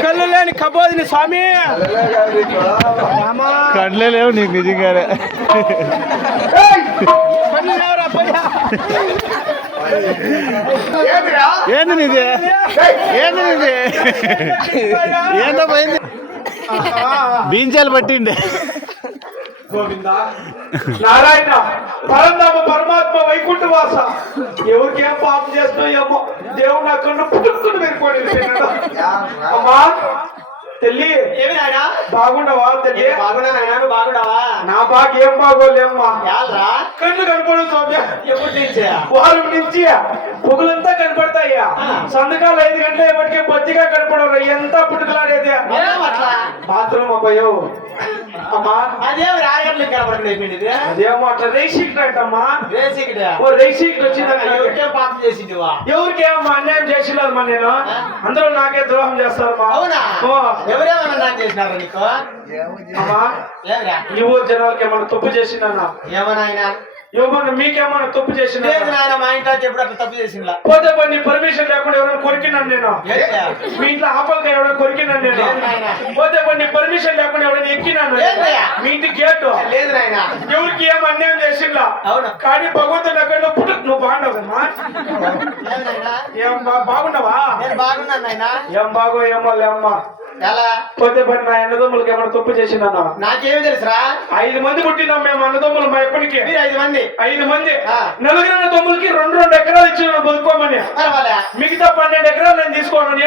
కళ్ళు లేని కబోదిని స్వామి కళ్ళే లేవు నీకు నిజంగానే. ఏంది నిజే ఏంది నిజే ఏందో పోయింది బీంచాలు పట్టిండే. గోవింద నారాయణ పరంధామ పరమాత్మ వైకుంఠ వాస ఎవరికేం పాపం చేస్తున్నాయేమో దేవుడు నా కన్ను పుట్టుకుని వెళ్ళిపోయింది. అమ్మా తెల్లి ఏమి నాయన బాగుండవా? తెల్లి బాగున్నా నాయన, నువ్వు బాగుండవా? నా బాగా ఏం బాగోలేమ్మా. కళ్ళు కనపడు సౌమ్య. ఎప్పటి నుంచి? వారం నుంచి పొగులంతా కనపడతాయ్యా. సంతకాలు 5 గంటల ఎప్పటికే బొత్తిగా కనపడవు. ఎంత పుట్టుకలాడేది బాత్రూమ్ అబ్బాయో. అమ్మా అదేమి రాయర్లు కనపడలేదు. అదేమో అట్లా రేసిక్ట్ అంటమ్మా. రేసిక్ట్ ఓ రేసిక్ట్ వచ్చింది. ఎవరికేం పాపం చేసిందివా? ఎవరికేమో అన్యాయం చేసినారమ్మా. నేను అందరూ నాకే ద్రోహం చేస్తారమ్మా. అవునా? ఎవరేమన్నా చేసినారు నీకు? అమ్మా ఈ ఊరు జనాలకి ఏమన్నా తప్పు చేసినా? ఏమన్నా ఏమన్నా మీకేమన్నా తప్పు చేసిన? మా ఇంట్లో ఎప్పుడు అట్లా తప్పు చేసిందా? పోతే నీ పర్మిషన్ లేకుండా ఎవరైనా కొరికినాను నేను. మీ ఇంట్లో ఆపలకి ఎవరైనా కొరికినాను నేను. పోతే నీ పర్మిషన్ లేకుండా ఎవరైనా ఎక్కినాను. మీ ఇంటి గేటు లేదు నాయన. ఎవరికి ఏం అన్యాయం చేసిందా? అవును. కానీ భగవంతుడు అక్కడ పుట్టు నువ్వు బాగున్నావు కదమ్మా. ఏం బాగున్నావా? నేను బాగున్నాను నాయన. ఏం బాగో ఏమో లేమ్మా. ఎలా పోతే నా అన్నదమ్ములకి ఏమైనా తప్పు చేసినా? నాకేమి తెలుసురా? 5 మంది పుట్టినాం మేము అన్నదమ్ములు. మా ఎప్పటికీ 5 మంది 4 అన్నదమ్ములకి 2 ఎకరాలు ఇచ్చిన బతుకోమని. మిగతా 12 ఎకరాలు నేను తీసుకోను.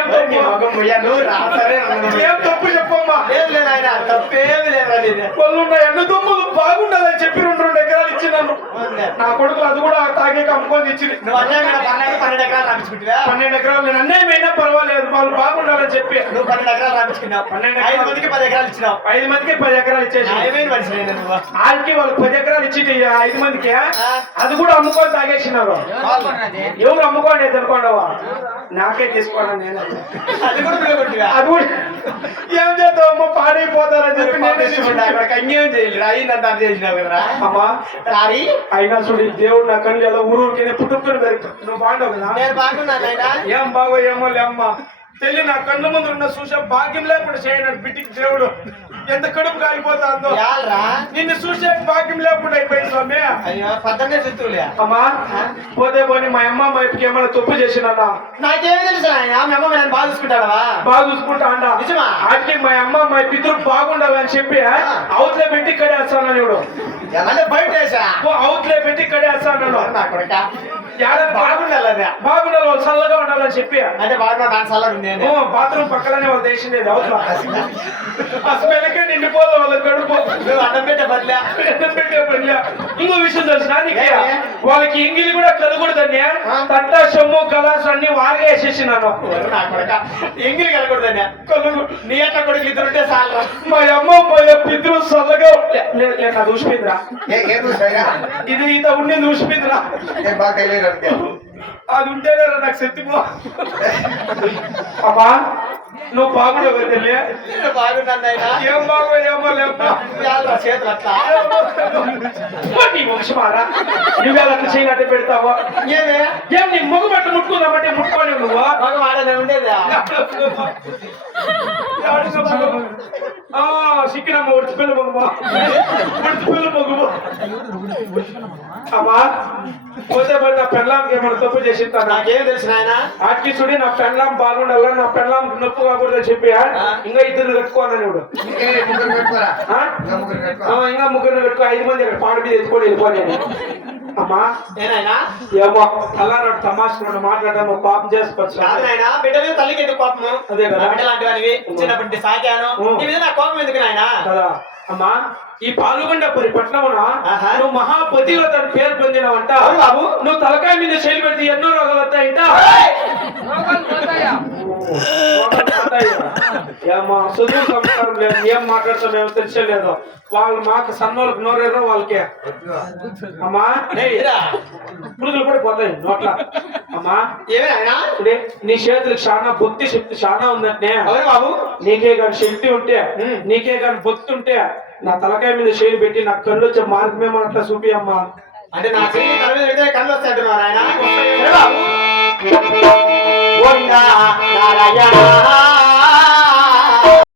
ఏం తప్పు చెప్పమ్మా. తప్పేమి లేదు. వాళ్ళు అన్నదమ్ములు బాగుండాలని చెప్పి 2 ఎకరాలు ఇచ్చినాను. నా కొడుకులు అది కూడా తాగే అమ్ముకొని ఇచ్చింది. 12 ఎకరాలు రాపించుకుంటా. 12 ఎకరాలు నేను అన్యాయం అయినా పర్వాలేదు, వాళ్ళు బాగుండాలని చెప్పి నువ్వు 12 ఎకరాలు రాపించుకున్నావు. 5 మందికి 10 ఎకరాలు ఇచ్చినావు. 5 మందికి 10 ఎకరాలు ఇచ్చేసి వాళ్ళకి 10 ఎకరాలు ఇచ్చి 5 మందికి అది కూడా అమ్ముకొని తాగేసినారు. ఎవరు అమ్ముకోండి అనుకోండవా? నాకే తీసుకోండి. నేను అది కూడా ఏం చేద్దామమ్మా, పాడైపోతారని చెప్పి నేను అన్యాయం చేయలేదు. అయిందంతా చేసినావు కదరా అమ్మా. అయినా చూడు దేవుడు నా కళ్ళు ఏదో ఊరికి పుట్టుకుని పెరుగుతావు. నువ్వు బాగుండవు కదా? నేను బాగున్నాను. ఏం బాగో ఏమో లేమ్మా. తెల్లి నా కళ్ళ ముందు ఉన్న చూసా భాగ్యం లేకుండా చేయనాడు బిడ్డకి దేవుడు. ఎంత కడుపు కాలిపోతుందో. నిన్ను చూసే భాగ్యం లేకుండా అయిపోయింది స్వామి. పద్దనే చెప్తులే అమ్మా. పోతే పోనీ మా అమ్మ మా ఇప్పటికి ఏమైనా తప్పు చేసినా? నాకేమి తెలుసు ఆయన. మా అమ్మ నేను బాగా చూసుకుంటావా? బాగా చూసుకుంటా అంట. వాటికి మా అమ్మ మా పితృలు బాగుండాలని చెప్పి అవుట్లే పెట్టి కడేస్తాను. ఇప్పుడు బయట అవుట్లే పెట్టి కడేస్తాను. బాగుండాలి వాళ్ళు చల్లగా ఉండాలని చెప్పి. అంటే బాత్రూమ్ పక్కనే వాళ్ళు దేశం అసలుకే నిండిపోదు వాళ్ళ కడుపు. అన్నం పెట్టే పర్లే. ఇంకో విషయం తెలిసిన వాళ్ళకి ఇంగిలి కూడా కలగూడదని తట్ట సొమ్ము కలాస్ అన్ని వారిగా వేసేసినాను. ఎంగిలి కలగూడదని కలుగు నీ అట్లా కొడుకు 2 ఉంటే చాలరా. మా అమ్మ పితృ చల్లగా అది ఊసిపోయిందిరా. ఇది ఇంత ఉండి ఊసిపోయిందిరా. అది ఉంటేనే నాకు శక్తిపో. అమ్మా నువ్వు బాగుండవు తెలి. ఏం బాగో ఏమో లేమ్మా. చేతులు అట్లా నీ వంశమారా. నువ్వే అట్లా చేయనట్టే పెడతావా? ఏం నీ మొగం అట్లా ముట్టుకుందామంటే ముట్టుకోని నువ్వు మగం ఆడనే ఉండేదా? సిక్కినమ్మ ఉడిచిపోయిన మొగమా. ఉడిచిపోయిన మొగము. అమ్మా పోతే మరి నా పెళ్ళాంకి ఏమైనా తప్పు చేసిందా? నాకేం తెలిసిన ఆయన. ఆటికి చూడి నా పెళ్ళాం బాగుండాల, నా పెళ్ళాం నొప్పు కాకూడదని చెప్పి ఇంకా 2 కట్టుకోవాలని. ఇప్పుడు ఇంకా 3 కట్టుకో. 5 మంది పాడు మీద ఎత్తుకొని వెళ్ళిపోయాను. అమ్మా ఏనాయనా ఏమో తెల్లారాడు తమాషా మాట్లాడాను పాపం చేసుకోవచ్చు కాదు నాయనా బిడ్డ మీద తల్లికి ఎందుకు కోపము అదే కదా. నా బిడ్డ లాంటి వాడివి చిన్నప్పటి సాకాను నీ మీద నా కోపం ఎందుకు నాయనా కదా అమ్మా ఈ పాల్గొండపురి పట్టణమున ఆహా. నువ్వు మహాపతిగా తన పేరు పొందినవంట అవును బాబు. నువ్వు తలకాయ మీద శైలి పెడితే ఎన్నో రోగాలు వస్తాయంట ఏమో చదువు సంస్కారం లేదు ఏం మాట్లాడతామేమో తెలిసలేదు వాళ్ళు మాకు సన్నోళ్ళకి నోరేరో వాళ్ళకే అమ్మా ఏరా, పురుగులు కూడా పోతాయి నోట్ల అమ్మా ఏమి నాయనా ఇప్పుడే నీ చేతులకు చాలా భక్తి శక్తి చాలా ఉందంటే అవును బాబు నీకే కానీ శక్తి ఉంటే నీకే కానీ భక్తి ఉంటే నా తలకాయ మీద చేయి పెట్టి నాకు కళ్ళు వచ్చే మార్గమేమో అట్లా చూపి అమ్మా అంటే నా చెల్లి తల మీద పెడితే కళ్ళు వస్తాయి అంటున్నావా నాయనా సరే బాబు గోవిందా నారాయణ